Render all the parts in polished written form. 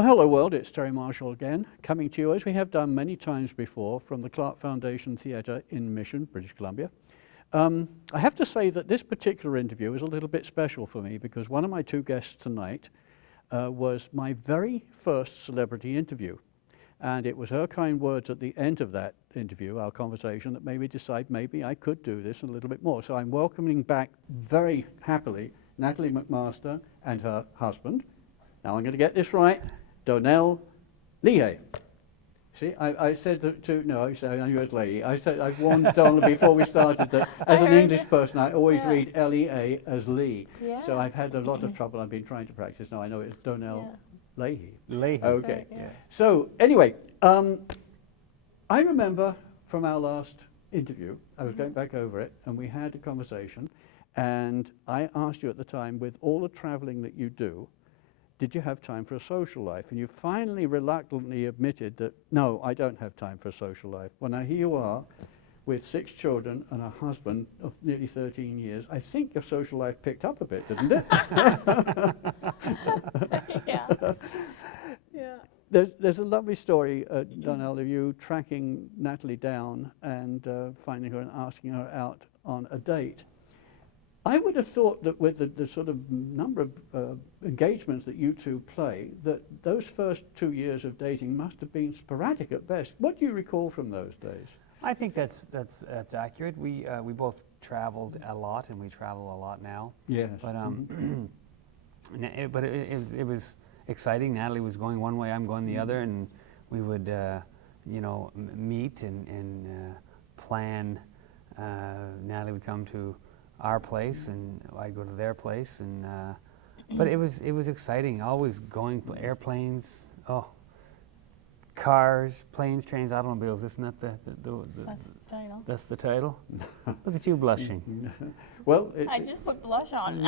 Well, hello world, it's Terry Marshall again, coming to you as we have done many times before from the Clark Foundation Theatre in Mission, British Columbia. I have to say that this particular interview is a little bit special for me because one of my two guests tonight was my very first celebrity interview. And it was her kind words at the end of that interview, our conversation, that made me decide maybe I could do this a little bit more. So I'm welcoming back very happily Natalie MacMaster and her husband. Now I'm going to get this right, Donnell Leahy. See, I said no, I said I knew it Leahy. I said, I warned Donnell before we started that as an English person I always read L-E-A as Lee. Yeah. So I've had a lot of trouble. I've been trying to practice. Now I know it's Donnell Leahy. Leahy. Okay. Yeah. So anyway, I remember from our last interview, I was going back over it, and we had a conversation, and I asked you at the time, with all the traveling that you do, did you have time for a social life? And you finally reluctantly admitted that, no, I don't have time for a social life. Well, now here you are with 6 children and a husband of nearly 13 years. I think your social life picked up a bit, didn't it? Yeah. Yeah. There's a lovely story, Donnell, of you tracking Natalie down and finding her and asking her out on a date. I would have thought that with the sort of number of engagements that you two play, that those first 2 years of dating must have been sporadic at best. What do you recall from those days? I think that's accurate. We both traveled a lot, and we travel a lot now. Yes. But but it was exciting. Natalie was going one way, I'm going the other, and we would meet and plan. Natalie would come to our place, and I'd go to their place, and but it was exciting. Always going, airplanes, cars, planes, trains, automobiles. Isn't that the That's the title. That's the title. Look at you blushing. Well, I just put blush on.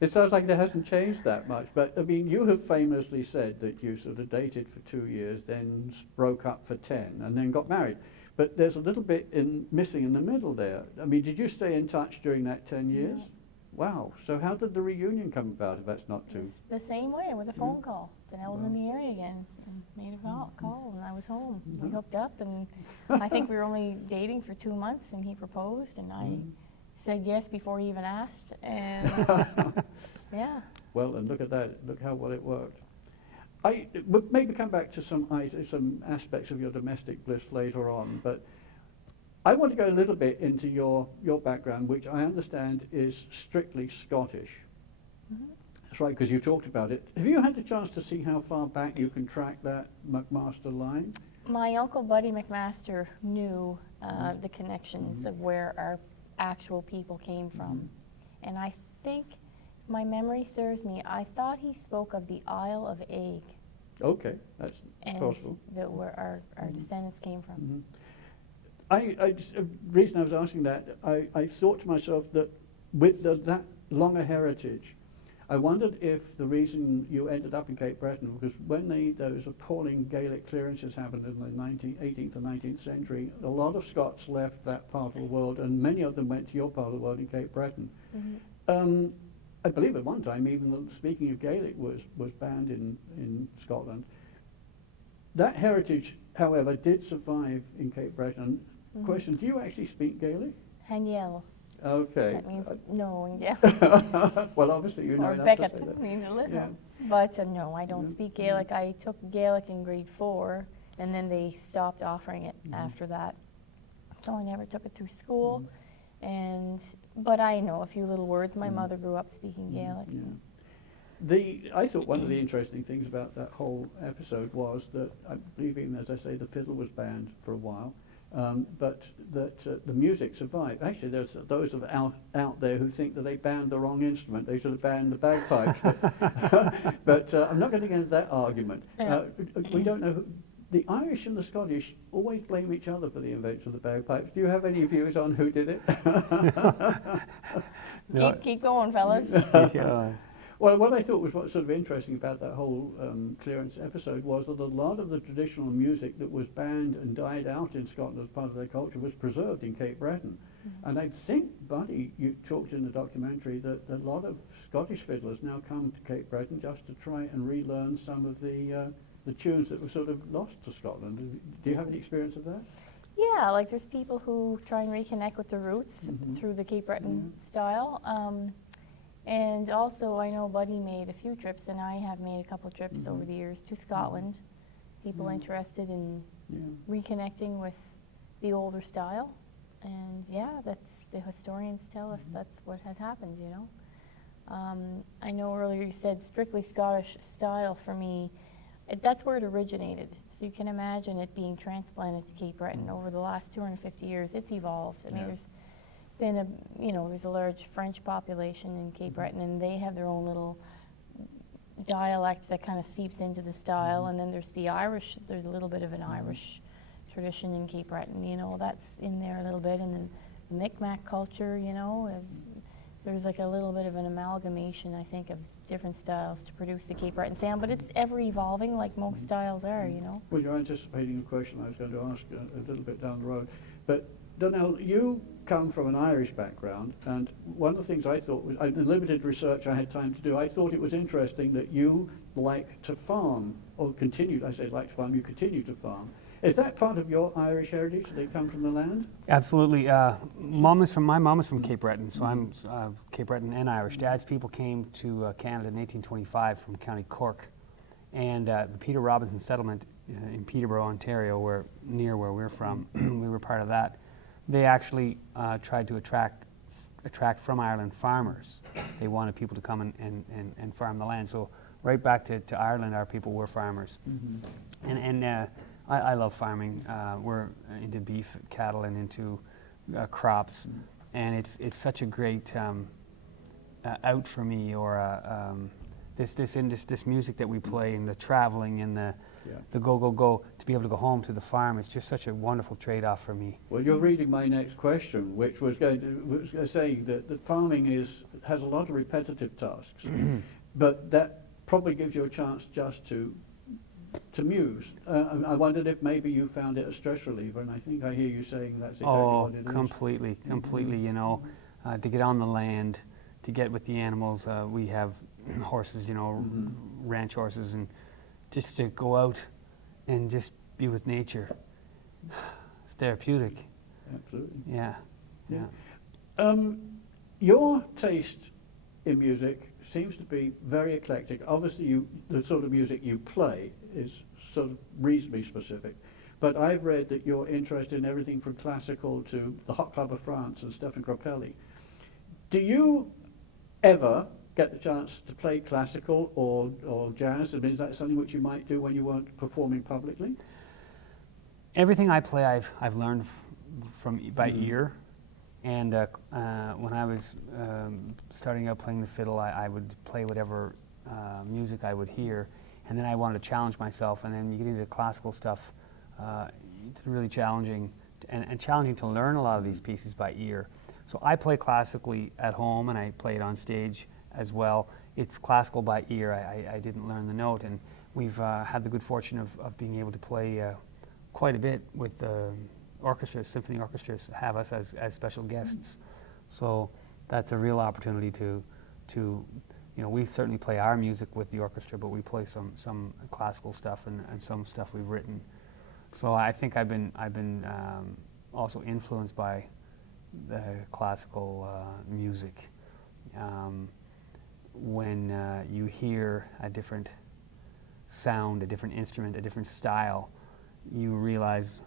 it sounds like it hasn't changed that much. But I mean, you have famously said that you sort of dated for 2 years, then broke up for 10, and then got married. But there's a little bit missing in the middle there. I mean, did you stay in touch during that 10 years? Yeah. Wow. So how did the reunion come about, if that's not too? It's the same way, with a phone call. Donnell was in the area again, and made a call, and I was home. We hooked up, and I think we were only dating for 2 months, and he proposed, and I said yes before he even asked, and yeah. Well, and look at that. Look how well it worked. I would maybe come back to some aspects of your domestic bliss later on, but I want to go a little bit into your background, which I understand is strictly Scottish. Mm-hmm. That's right, because you talked about it. Have you had the chance to see how far back you can track that MacMaster line? My uncle Buddy MacMaster knew the connections of where our actual people came from, and I think, my memory serves me, I thought he spoke of the Isle of Eigg. Okay, that's possible. And that where our descendants came from. The reason I was asking that, I thought to myself that with that longer heritage, I wondered if the reason you ended up in Cape Breton was when those appalling Gaelic clearances happened in the 18th and 19th century, a lot of Scots left that part of the world, and many of them went to your part of the world in Cape Breton. I believe at one time even the speaking of Gaelic was banned in Scotland. That heritage, however, did survive in Cape Breton. Question, do you actually speak Gaelic? Haniel. Okay. That means no in Gaelic. Well, obviously you know or enough to say Beckett that. means a little. Yeah. But no, I don't speak Gaelic. I took Gaelic in grade 4, and then they stopped offering it after that. So I never took it through school. But I know a few little words. My mother grew up speaking Gaelic. Yeah. I thought one of the interesting things about that whole episode was that, I believe even, as I say, the fiddle was banned for a while, but that the music survived. Actually, there's those out there who think that they banned the wrong instrument. They should have banned the bagpipes. But I'm not going to get into that argument. Yeah. We don't know. The Irish and the Scottish always blame each other for the invention of the bagpipes. Do you have any views on who did it? Keep going, fellas. Yeah. Well, what I thought was what's sort of interesting about that whole clearance episode was that a lot of the traditional music that was banned and died out in Scotland as part of their culture was preserved in Cape Breton. And I think, Buddy, you talked in the documentary that a lot of Scottish fiddlers now come to Cape Breton just to try and relearn some of the tunes that were sort of lost to Scotland. Do you have any experience of that? Yeah, like there's people who try and reconnect with the roots through the Cape Breton style. And also I know Buddy made a few trips, and I have made a couple trips over the years to Scotland. People interested in reconnecting with the older style. And yeah, that's, the historians tell us that's what has happened, you know. I know earlier you said strictly Scottish style. For me, that's where it originated. So you can imagine it being transplanted to Cape Breton over the last 250 years. It's evolved. I mean, there's been a, you know, there's a large French population in Cape Breton, and they have their own little dialect that kind of seeps into the style. And then there's the Irish. There's a little bit of an Irish tradition in Cape Breton, you know, that's in there a little bit. And then the Micmac culture, you know, there's like a little bit of an amalgamation, I think, of different styles to produce the Cape Breton sound, but it's ever evolving like most styles are, you know. Well, you're anticipating a question I was going to ask a little bit down the road. But Donnell, you come from an Irish background, and one of the things I thought was, the limited research I had time to do, I thought it was interesting that you like to farm, or continued, I say like to farm, you continue to farm. Is that part of your Irish heritage? They come from the land? Absolutely. My mom is from Cape Breton, so I'm Cape Breton and Irish. Dad's people came to Canada in 1825 from County Cork, and the Peter Robinson settlement in Peterborough, Ontario, near where we're from, we were part of that. They actually tried to attract from Ireland farmers. They wanted people to come and farm the land. So right back to Ireland, our people were farmers. I love farming. We're into beef, cattle, and into crops, and it's such a great out for me. Or this music that we play, and the traveling, and the go to be able to go home to the farm. It's just such a wonderful trade-off for me. Well, you're reading my next question, which was going to say that the farming has a lot of repetitive tasks, but that probably gives you a chance just to muse. I wondered if maybe you found it a stress reliever, and I think I hear you saying that's exactly what it is. Completely. You know, to get on the land, to get with the animals. We have horses, you know, ranch horses, and just to go out and just be with nature. It's therapeutic. Absolutely. Yeah. Your taste in music seems to be very eclectic. Obviously, the sort of music you play is sort of reasonably specific. But I've read that you're interested in everything from classical to the Hot Club of France and Stefan Grappelli. Do you ever get the chance to play classical or jazz? I mean, is that something which you might do when you weren't performing publicly? Everything I play, I've learned by ear. And when I was starting out playing the fiddle, I would play whatever music I would hear, and then I wanted to challenge myself. And then you get into classical stuff, it's really challenging, and challenging to learn a lot of these pieces by ear. So I play classically at home, and I play it on stage as well. It's classical by ear. I didn't learn the note, and we've had the good fortune of being able to play quite a bit with orchestras, symphony orchestras have us as special guests. So that's a real opportunity to you know, we certainly play our music with the orchestra, but we play some classical stuff and some stuff we've written. So I think I've been also influenced by the classical music. When you hear a different sound, a different instrument, a different style, you realize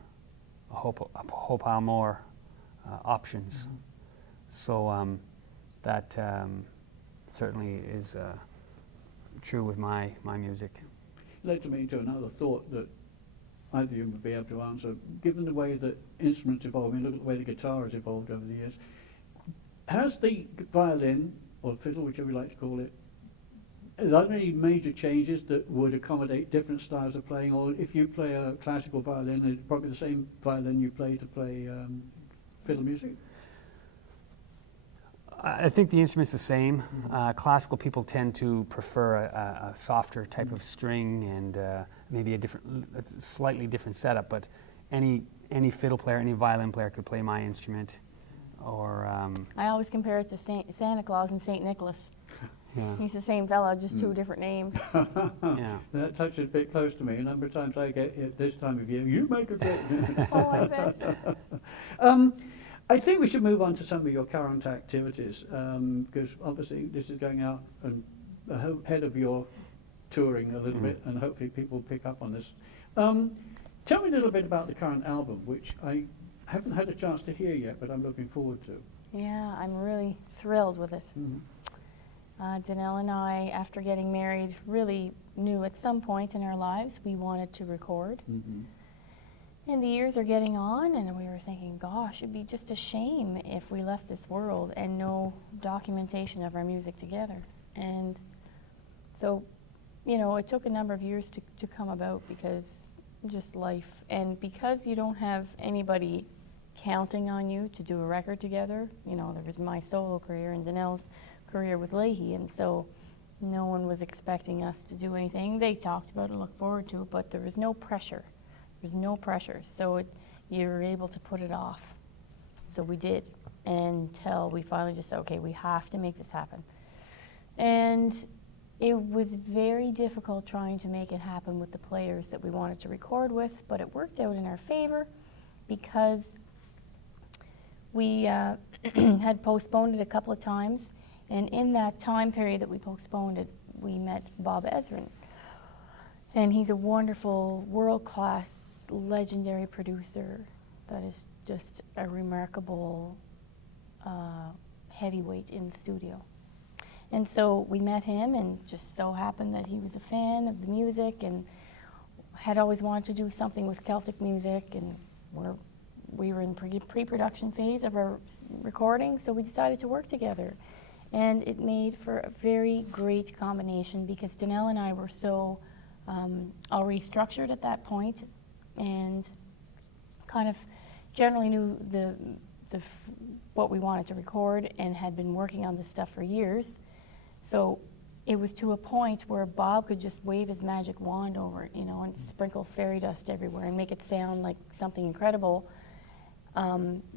a whole pile more options. So that certainly is true with my music. It led to me to another thought that either of you would be able to answer. Given the way that instruments evolve, I mean, look at the way the guitar has evolved over the years. Has the violin, or fiddle, whichever you like to call it, are there any major changes that would accommodate different styles of playing? Or if you play a classical violin, it's probably the same violin you play to play fiddle music? I think the instrument's the same. Classical people tend to prefer a softer type of string and maybe a slightly different setup, but any fiddle player, any violin player could play my instrument. or I always compare it to Santa Claus and St. Nicholas. yeah, He's the same fellow, just two different names. yeah. That touches a bit close to me. A number of times I get it this time of year. You make a great. Oh, I bet. I think we should move on to some of your current activities, because obviously this is going out and ahead of your touring a little bit, and hopefully people pick up on this. Tell me a little bit about the current album, which I haven't had a chance to hear yet, but I'm looking forward to. Yeah, I'm really thrilled with it. Donnell and I, after getting married, really knew at some point in our lives we wanted to record. And the years are getting on, and we were thinking, gosh, it'd be just a shame if we left this world and no documentation of our music together. And so, you know, it took a number of years to come about, because just life. And because you don't have anybody counting on you to do a record together, you know, there was my solo career and Donnell's career with Leahy, and so no one was expecting us to do anything. They talked about it and looked forward to it, but there was no pressure. There was no pressure, so you were able to put it off. So we did, until we finally just said, okay, we have to make this happen. And it was very difficult trying to make it happen with the players that we wanted to record with, but it worked out in our favor, because we had postponed it a couple of times. And in that time period that we postponed it, we met Bob Ezrin. And he's a wonderful, world-class, legendary producer that is just a remarkable heavyweight in the studio. And so we met him, and just so happened that he was a fan of the music and had always wanted to do something with Celtic music, and we were in pre-production phase of our recording, so we decided to work together. And it made for a very great combination, because Donnell and I were so already structured at that point, and kind of generally knew what we wanted to record, and had been working on this stuff for years. So it was to a point where Bob could just wave his magic wand over it, you know, and sprinkle fairy dust everywhere and make it sound like something incredible,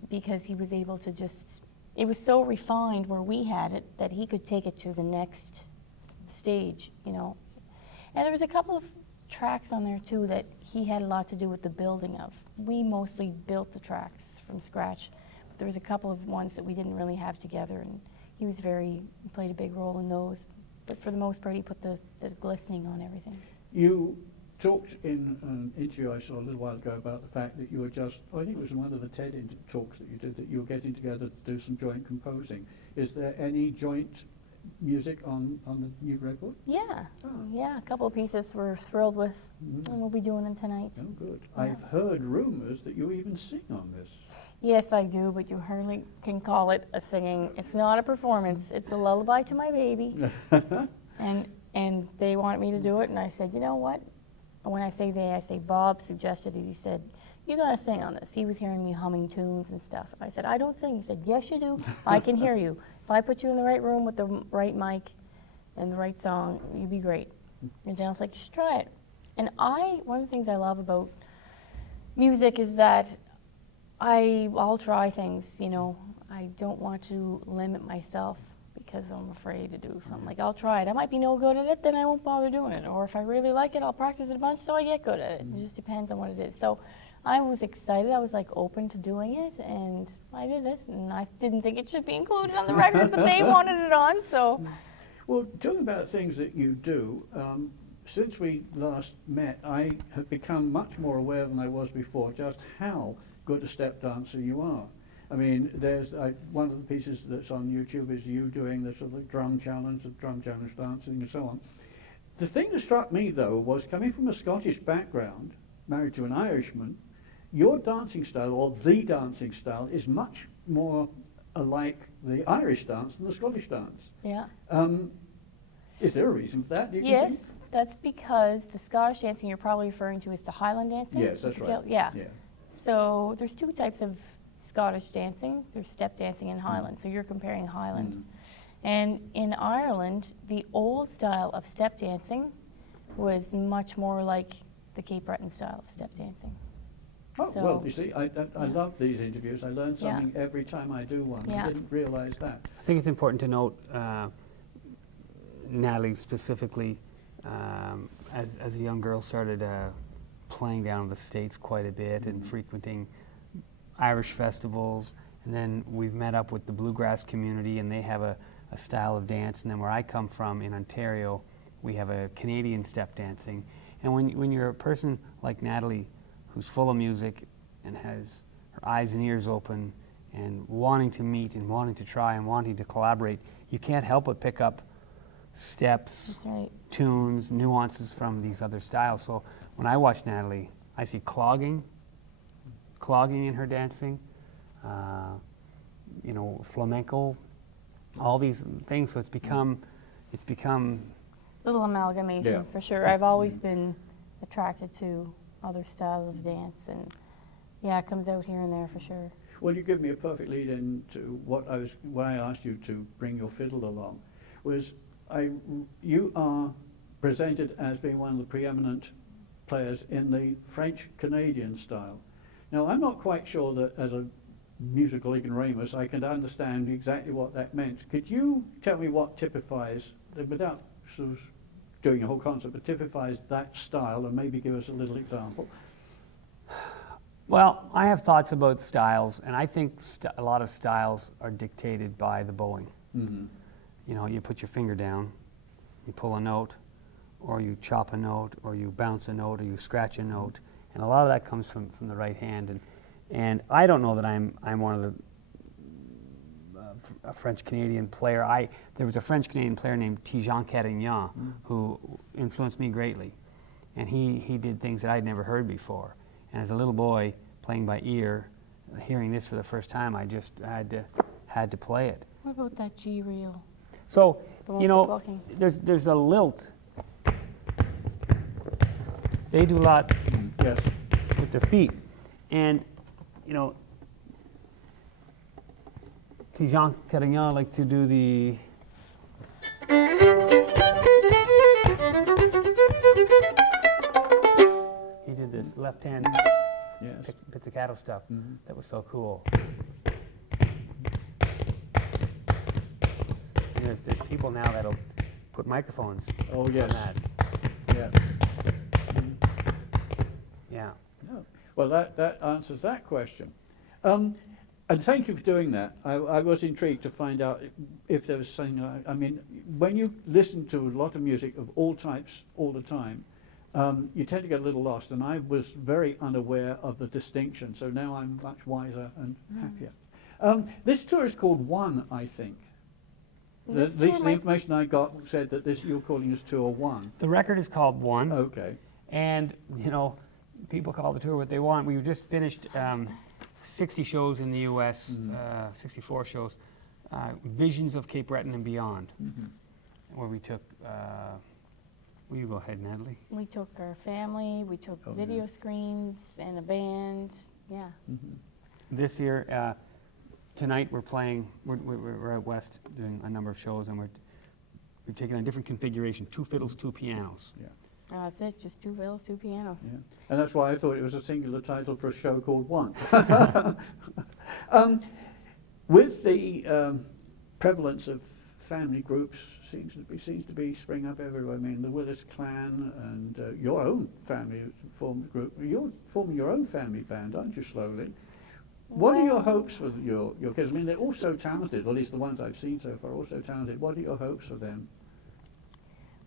because he was able to just, it was so refined where we had it that he could take it to the next stage, you know. And there was a couple of tracks on there too that he had a lot to do with the building of. We mostly built the tracks from scratch, but there was a couple of ones that we didn't really have together, and he played a big role in those. But for the most part, he put the glistening on everything. You talked in an interview I saw a little while ago about the fact that you were just, I think it was in one of the TED talks that you did, that you were getting together to do some joint composing. Is there any joint music on the new record? Yeah, Oh. yeah, a couple of pieces we're thrilled with, and we'll be doing them tonight. Oh, good. Yeah. I've heard rumors that you even sing on this. Yes, I do, but you hardly can call it a singing. It's not a performance. It's a lullaby to my baby. And they wanted me to do it, and I said, you know what? When I say they, I say Bob suggested it. He said, you gotta sing on this. He was hearing me humming tunes and stuff. I said, I don't sing. He said, yes, you do. I can hear you. If I put you in the right room with the right mic and the right song, you'd be great. And Donnell's like, just try it. And one of the things I love about music is that I'll try things, you know. I don't want to limit myself because I'm afraid to do something. Like, I'll try it. I might be no good at it, then I won't bother doing it. Or if I really like it, I'll practice it a bunch so I get good at it. It just depends on what it is. So I was excited. I was like open to doing it, and I did it. And I didn't think it should be included on the record, but they wanted it on, so. Well, talking about things that you do, since we last met, I have become much more aware than I was before just how good a step dancer you are. I mean, there's one of the pieces that's on YouTube is you doing the sort of drum challenge dancing and so on. The thing that struck me, though, was coming from a Scottish background, married to an Irishman, your dancing style, or the dancing style, is much more alike the Irish dance than the Scottish dance. Yeah. Is there a reason for that? Yes, that's because the Scottish dancing you're probably referring to is the Highland dancing. Yes, that's right. Yeah. Yeah. So there's two types of Scottish dancing. There's step dancing and Highland. So you're comparing Highland. And in Ireland, the old style of step dancing was much more like the Cape Breton style of step dancing. Oh, So- well, you see, I love these interviews. I learn Yeah. something every time I do one. Yeah. I didn't realize that. I think it's important to note, Natalie specifically, as a young girl, started playing down in the States quite a bit and frequenting Irish festivals. And then we've met up with the bluegrass community, and they have a style of dance. And then where I come from in Ontario, we have a Canadian step dancing. And when you're a person like Natalie, who's full of music and has her eyes and ears open and wanting to meet and wanting to try and wanting to collaborate, you can't help but pick up steps, That's right. tunes, nuances from these other styles. So when I watch Natalie, I see clogging in her dancing, flamenco, all these things. So it's become Little amalgamation, Yeah. for sure. I've always been attracted to other styles of dance, and yeah, it comes out here and there for sure. Well, you give me a perfect lead into why I asked you to bring your fiddle along. You are presented as being one of the preeminent players in the French-Canadian style. Now, I'm not quite sure that as a musical ignoramus I can understand exactly what that meant. Could you tell me what typifies, without sort of doing a whole concert, but typifies that style, and maybe give us a little example? Well, I have thoughts about styles, and I think a lot of styles are dictated by the bowing. Mm-hmm. You know, you put your finger down, you pull a note, or you chop a note, or you bounce a note, or you scratch a note, and a lot of that comes from the right hand. And I don't know that I'm one of the a French-Canadian player. There was a French-Canadian player named Jean Carignan who influenced me greatly, and he did things that I'd never heard before. And as a little boy playing by ear, hearing this for the first time, I just had to play it. What about that G reel? So, The one you with know, the booking. there's a lilt. They do a lot Yes. with their feet. And, you know, Jean Carignan liked to do the... He did this left hand Yes. pizzicato stuff. That was so cool. And there's people now that'll put microphones Oh, on yes. that. Yeah. Yeah. No. Well, that answers that question. And thank you for doing that. I was intrigued to find out if there was something, I mean, when you listen to a lot of music of all types all the time, you tend to get a little lost, and I was very unaware of the distinction, so now I'm much wiser and happier. This tour is called One, I think. This The tour might- information I got said that you're calling this Tour One. The record is called One. Okay. And, you know, people call the tour what they want. We just finished 60 shows in the U.S., 64 shows, Visions of Cape Breton and Beyond, where we took, will you go ahead, Natalie? We took our family, we took Oh, video yeah. screens and a band, yeah. This year, tonight we're playing, we're out west doing a number of shows, and we're taking a different configuration, 2 fiddles, 2 pianos. Yeah. That's it, just 2 fiddles, 2 pianos. Yeah. And that's why I thought it was a singular title for a show called One. With the prevalence of family groups seems to be spring up everywhere. I mean, the Willis clan and your own family formed a group. You're forming your own family band, aren't you, slowly? What are your Well- hopes for your kids? I mean, they're all so talented, or at least the ones I've seen so far, are all so talented. What are your hopes for them?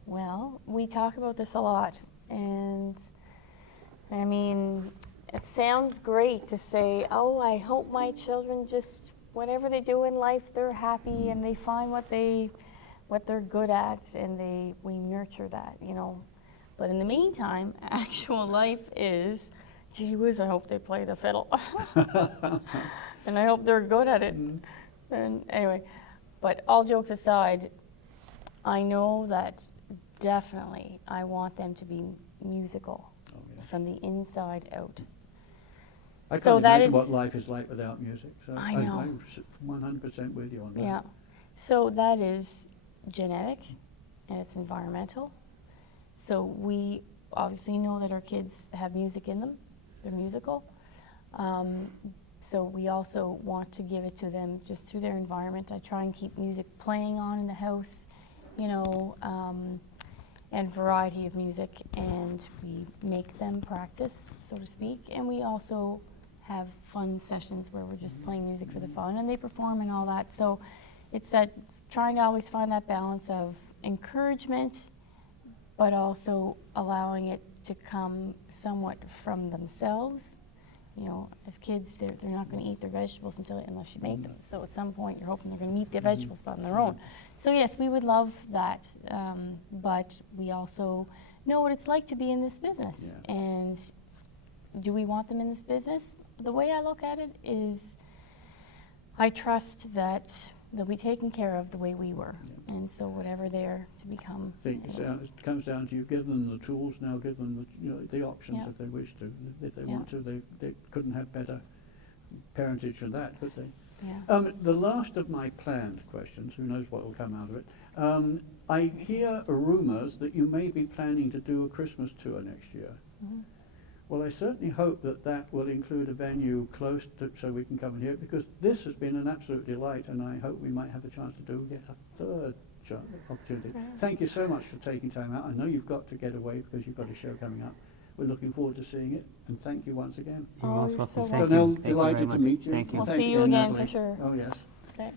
Well, we talk about this a lot, and I mean, it sounds great to say, oh, I hope my children just, whatever they do in life, they're happy and they find what they're good at, and we nurture that, you know. But in the meantime, actual life is, gee whiz, I hope they play the fiddle. And I hope they're good at it. And anyway, but all jokes aside, I know that definitely I want them to be musical from the inside out. I So can't that imagine is- what life is like without music. So I know. I'm 100% with you on that. Yeah. So that is genetic and it's environmental. So we obviously know that our kids have music in them. They're musical. So we also want to give it to them just through their environment. I try and keep music playing on in the house, you know, and variety of music, and we make them practice, so to speak, and we also have fun sessions where we're just playing music for the fun, and they perform and all that. So it's that trying to always find that balance of encouragement, but also allowing it to come somewhat from themselves. You know, as kids, they're not going to eat their vegetables unless you make them. So at some point, you're hoping they're going to eat their vegetables on their own. So yes, we would love that, but we also know what it's like to be in this business. Yeah. And do we want them in this business? The way I look at it is, I trust that they'll be taken care of the way we were. Yeah. And so whatever they're to become. I think it comes down to you give them the tools now, give them the options Yeah. if they wish to. If they Yeah. want to, they couldn't have better parentage than that, could they? Yeah. The last of my planned questions, who knows what will come out of it. I hear rumours that you may be planning to do a Christmas tour next year. Mhm. Well, I certainly hope that that will include a venue close to, so we can come and hear it, because this has been an absolute delight, and I hope we might have the chance to do yet a third opportunity. Right. Thank you so much for taking time out. I know you've got to get away because you've got a show coming up. We're looking forward to seeing it, and thank you once again. You're Oh, most you're welcome. so Thank Donnell, you. Thank you very delighted to much. meet you. Thank you. We'll Thanks see you again for Natalie. sure. Oh, yes. Okay.